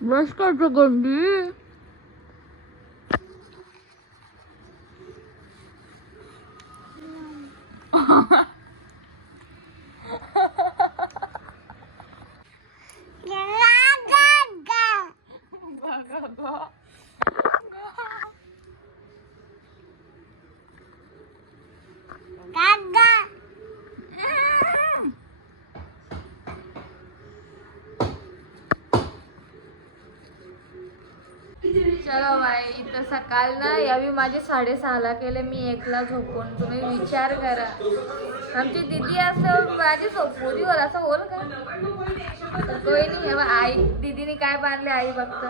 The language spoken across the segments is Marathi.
बस करतो गंदी. चलो बाई, इथं सकाळ ना यावी माझे 6:30ला केले, मी 1ला झोपून. तुम्ही विचार करा, आमची दीदी असं माझी झोपवलीवर असं बोल का कोई नाही. हे आई दीदीने काय बांधले आई बघत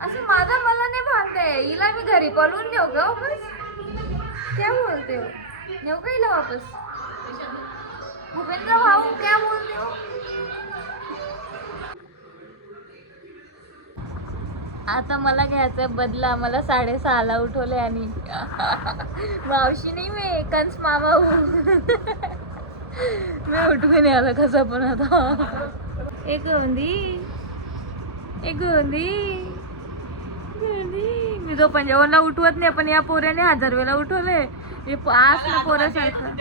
असं माझा मला नाही बांधते. हिला मी घरी पळवून नेऊ का वापस? क्या बोलते हो? नेऊ का हिला वापस? भूपेंद्र भाऊ क्या बोलते हो? आता मला घ्यायचं बदला. मला 6:30ला उठवले आणि मावशी नाही मी कंस मामा मी उठून आला कसं पण. आता एक गोंदी मी जो पंजाबला उठवत नाही, पण या पोऱ्याने 1000 वेळा उठवले. हे असलं पोऱ्यासारखं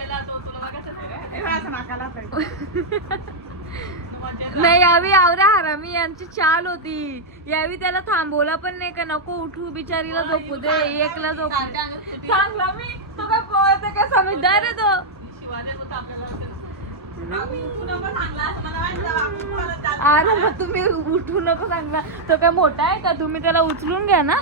नाही. यावी आवरा हरामी यांची चाल होती. यावी त्याला थांबवला पण नाही का नको उठू बिचारीला झोपू दे, 1ला झोपू चांगला. मी तो काय पोहते काय समजदार आहे तो. अरे मग तुम्ही उठू नको सांगला. तो काय मोठा आहे का? तुम्ही त्याला उचलून घ्या ना.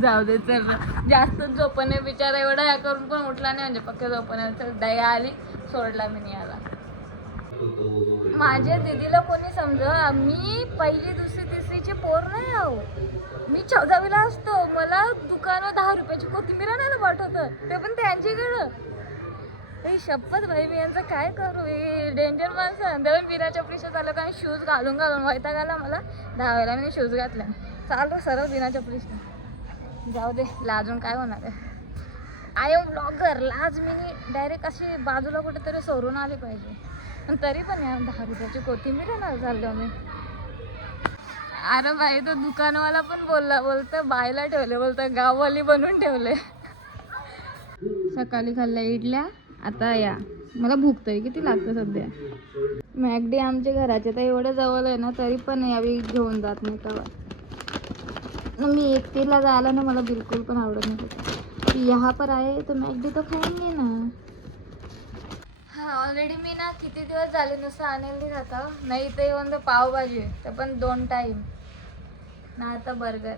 जाऊ दे चल. जास्त झोपणे बिचारा एवढा या करून पण उठला नाही, म्हणजे पक्के झोपणे. दया आली, सोडला मी नाही आला. माझ्या दीदीला कोणी समजा, मी 1ली 2री 3रीची पोर नाही आहो. मी 14वीला असतो. मला दुकानात 10 रुपयाची कोथिंबीर आणायला पाठवतं, ते पण त्यांच्याकडं. शपथ भाई, मी यांचं काय करू? हे डेंजर माणसं. तेव्हा बिनाच्या परीक्षा चालू का शूज घालून वैताग आला मला. 10 वेळेला मी शूज घातले, चालू सरळ बिनाच्या परीक्षा. जाऊ दे, लाजून काय होणार आहे. I am blogger. लाज मी डायरेक्ट अशी बाजूला कुठेतरी सोडून आली पाहिजे. पण तरी पण यार 10 रुपयाची कोथिंबीर येणार चाललो मी. अरे बाई, तो दुकानवाला पण बोलतं बायला ठेवले, बोलतं गाववाली बनवून ठेवले. सकाळी खाल्ल्या इडल्या, आता या. मला भूक तरी किती लागतं सध्या. मॅकडी आमच्या घराचे तर एवढं जवळ आहे ना, तरी पण यावी घेऊन जात नाही तेव्हा. मी एकटीला जायला ना मला बिलकुल पण आवडत नाही. यहाँ पर आए तो मॅकडी तो खाएंगे ना. हा ऑलरेडी मी ना किती दिवस झाले नुसतं अनिल खाता. नाही इथे येऊन तर पावभाजी, ते पण 2 टाईम ना. आता बर्गर.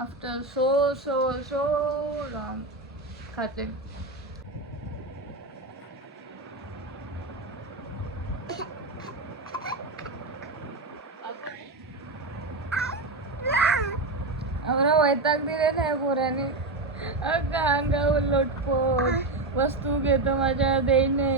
आफ्टर सो लॉंग खाते. आम्हाला वैताग दिले नाही पोराने. अंगावर लोटपोट वस्तू घेतो माझ्या देईने.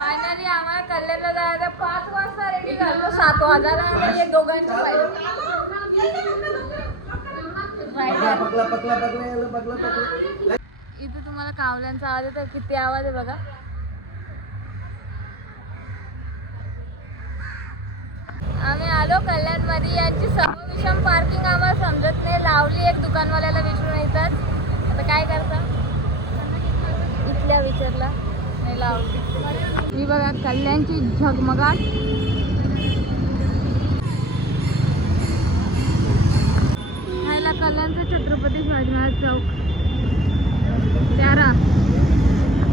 फायनली आम्हाला कल्याणला जायचं 5 वाजता रेडी झालो. 7 वाजायला हे दोघांची इथे तुम्हाला कावल्यांचा आवाज येतो. किती आवाज आहे बघा. आम्ही आलो कल्याण मध्ये. यांची सर्वविषम पार्किंग आम्हाला समजत नाही. लावली एक दुकानवाल्याला विचारून येतात. आता काय करता. लावल्या विचारला नाही लावली. मी बघा कल्याणची झगमगाट. ह्याला कल्याणचं छत्रपती शिवाजी महाराज चौक त्यारा.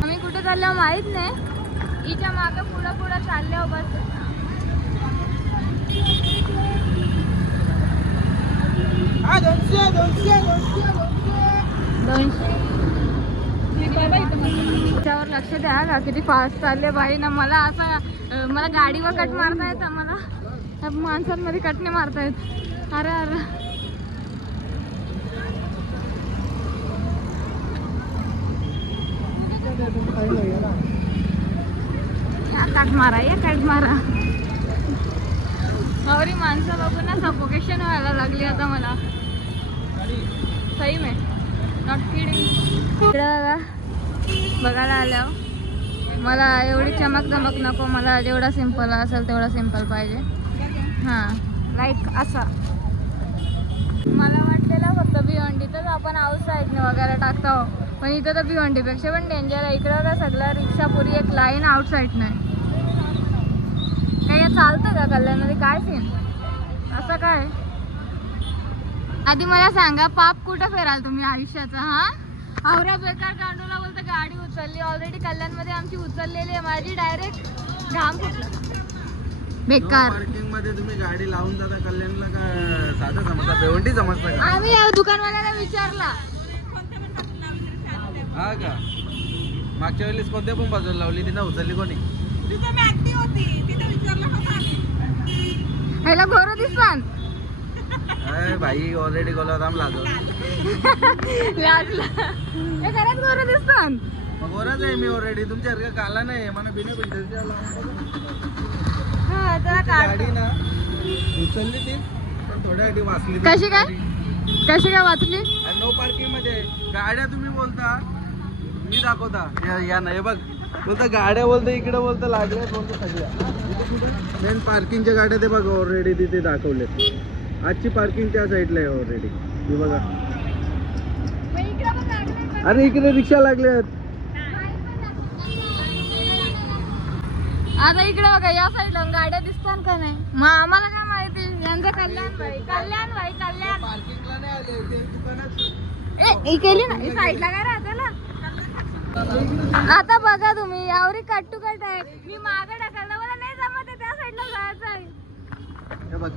आम्ही कुठे चाललो माहित नाही. हिच्या मागे पुढं पुढं चालल्या बस. त्यावर लक्ष द्या का किती फास्ट चालले बाई ना. मला असं मला गाडीवर कट मारता येतं, मला माणसांमध्ये कट नाही मारता येत. अरे अरे कट मारा या कट मारा. अरे माणसं बघून ना सफोकेशन व्हायला लागली आता मला. सही में नॉट किडिंग. बघायला आल्यावर मला एवढी चमक दमक नको. मला जेवढा सिंपल असेल तेवढा सिंपल पाहिजे. हां लाईक असा. मला वाटलेलं फक्त भिवंडीतच आपण आउटसाईडने वगैरे टाकतो, पण इथं तर भिवंडीपेक्षा पण डेंजर आहे. इकडं का सगळं रिक्षा पुरी एक लाईन आउटसाईड नाही. काही चालतं का कल्याणमध्ये? काय सीन असं काय? आधी मला सांगा, पाप कुठं फेराल तुम्ही आयुष्याचा? हा आवऱ्या बेकार कांडूला बोलतं गाडी उचलली. ऑलरेडी कल्याणमध्ये आमची उचललेली आहे. माझी डायरेक्ट घाम फुटला. बेकार पार्किंग मध्ये तुम्ही गाडी लावून जाता कल्याणला का साधं समजता? भिवंडी समजता का? आम्ही दुकानवाल्याला विचारला. हा का? मागच्या वेळेस कोणत्या पण बाजूला लावली, तिनं उचलली कोणी? ह्याला घोर दिसतात. अरे भाई ऑलरेडी गोला थांब लागलो. लाजला हे खरंच घोर दिसतात. मग गोराच आहे मी ऑलरेडी. तुमच्या काला नाही मला बिना बिल्डरच्या गाडी ना उचलली ती, पण थोड्यासाठी वाचली. कशी काय वाचली? नो पार्किंग मध्ये गाड्या तुम्ही बोलता, मी दाखवता या नाही बघ. बोलता गाड्या बोलता, इकडे बोलता लागल्या बोलता सगळ्या. मेन पार्किंगच्या गाड्या ते बघा ऑलरेडी तिथे दाखवले. आजची पार्किंग त्या साईडला आहे ऑलरेडी. हे बघा. अरे इकडे रिक्षा लागल्यात. आता इकडे बघा या साईडला गाड्या दिसतात का नाही? मग आम्हाला काय माहिती? यांचं कल्याण भाई कल्याण. पार्किंगला नाही आले ते दुकानात. ही केली ना साईडला काय राहते ना. आता बघा तुम्ही यावरी कट टू कट आहे. मी मागे ढकललं, मला नाही जमत आहे. त्या साईडला जायचं आहे. हे बघ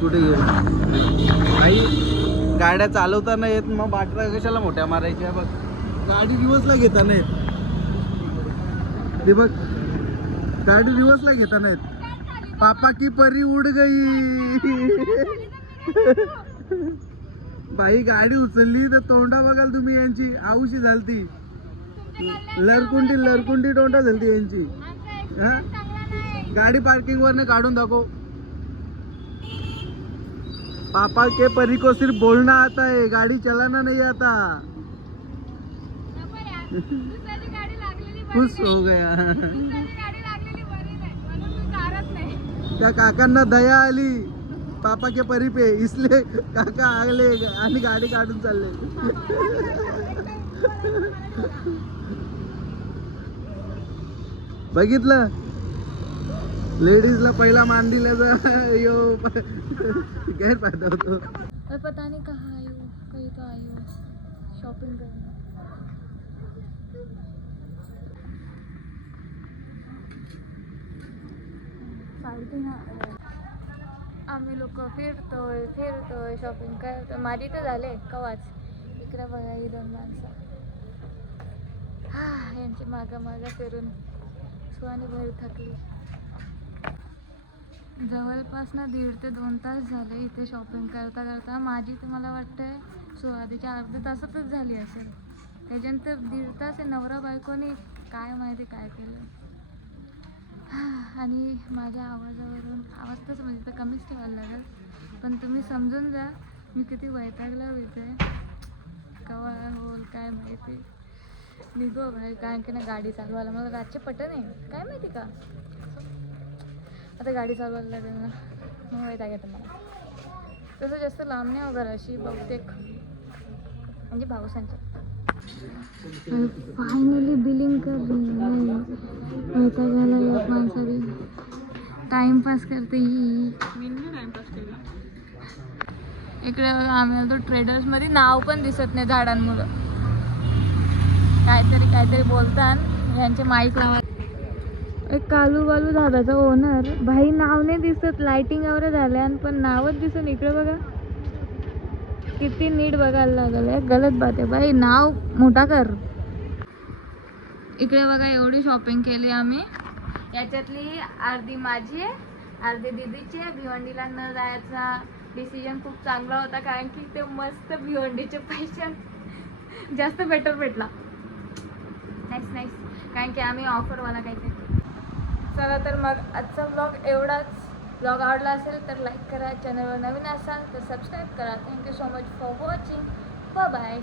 कुठे गेली आई. गाड्या चालवताना येत, मग बाटल्या कशाला मोठ्या मारायच्या? बघ गाडी रिवर्सला घेताना येत. ते बघ गाडी रिवर्सला घेताना येत. पापा की परी उड गई. बाई गाडी उचलली तर तोंडा बघाल तुम्ही यांची. आऊशी झालती. लरकुंडी तोंडा झालती यांची. हा गाडी पार्किंग वरने काढून दाखव. पापा के परी को सिर्फ बोलना आता है, गाड़ी चलाना नहीं आता. खुश हो गया. त्या काकांना दया आली पापा के परी पे, इसलिए काका आले आणि गाडी काढून चालले. बघितलं लेडीजला पहिला मान दिल्याचा यो गैरफायदा होतो. पता नहीं कहाँ आई हो, कहीं तो आई हो शॉपिंग करने. आम्ही लोक फिरतोय शॉपिंग करतोय. माझी तर झाले कवाच. इकडे बघा ही दोन माणसं. यांची मागं फिरून स्वानी भरी थकली. जवळपास ना 1.5 ते 2 तास झाले इथे शॉपिंग करता करता. माझी तर मला वाटतंय सुरुवातीच्या अर्ध्या तासातच झाली असेल. त्याच्यानंतर 1.5 तास आहे नवरा बायकोनी काय माहिती काय केलं. आणि माझ्या आवाजावरून आवाज तसं म्हणजे तर कमीच ठेवायला लागेल, पण तुम्ही समजून जा मी किती वैतागला होते. कवा होल काय माहिती. निघो भाई, कारण की ना गाडी चालवायला मला रातचे पटत नाही. काय माहिती का आता गाडी चालवायला लागेल ना, मग वैताग येतं मला. तसं जास्त लांब नाही वगैरे अशी बहुतेक म्हणजे भाऊसांच्या फायनली बिलिंग कर झाला या माणसाने टाइमपास करते ही. इकडे आम्ही आलो ट्रेडर्स मध्ये, नाव पण दिसत नाही झाडांमुळं. काहीतरी बोलतात यांचे माईक लावा. एक कालू बालू दादाचा ओनर भाई, नाव नाही दिसत, लाइटिंग वगैरे झाल्या पण नावच दिसत. इकडे बघा किती नीट बघायला लागलं. गलत बात आहे बाई, नाव मोठा कर. इकडे बघा एवढी शॉपिंग केली आम्ही. याच्यातली अर्धी माझी आहे, अर्धी दीदीची आहे. भिवंडीला न जायचा डिसिजन खूप चांगला होता, कारण की ते मस्त भिवंडीचे पैसे जास्त बेटर भेटला. नाईस, कारण की आम्ही ऑफरवाला काहीतरी. चला तर मग आजचा व्लॉग एवढाच. व्लॉग आवडला असेल तर लाईक करा, चॅनलवर नवीन असाल तर सबस्क्राईब करा. Thank you so much for watching. Bye.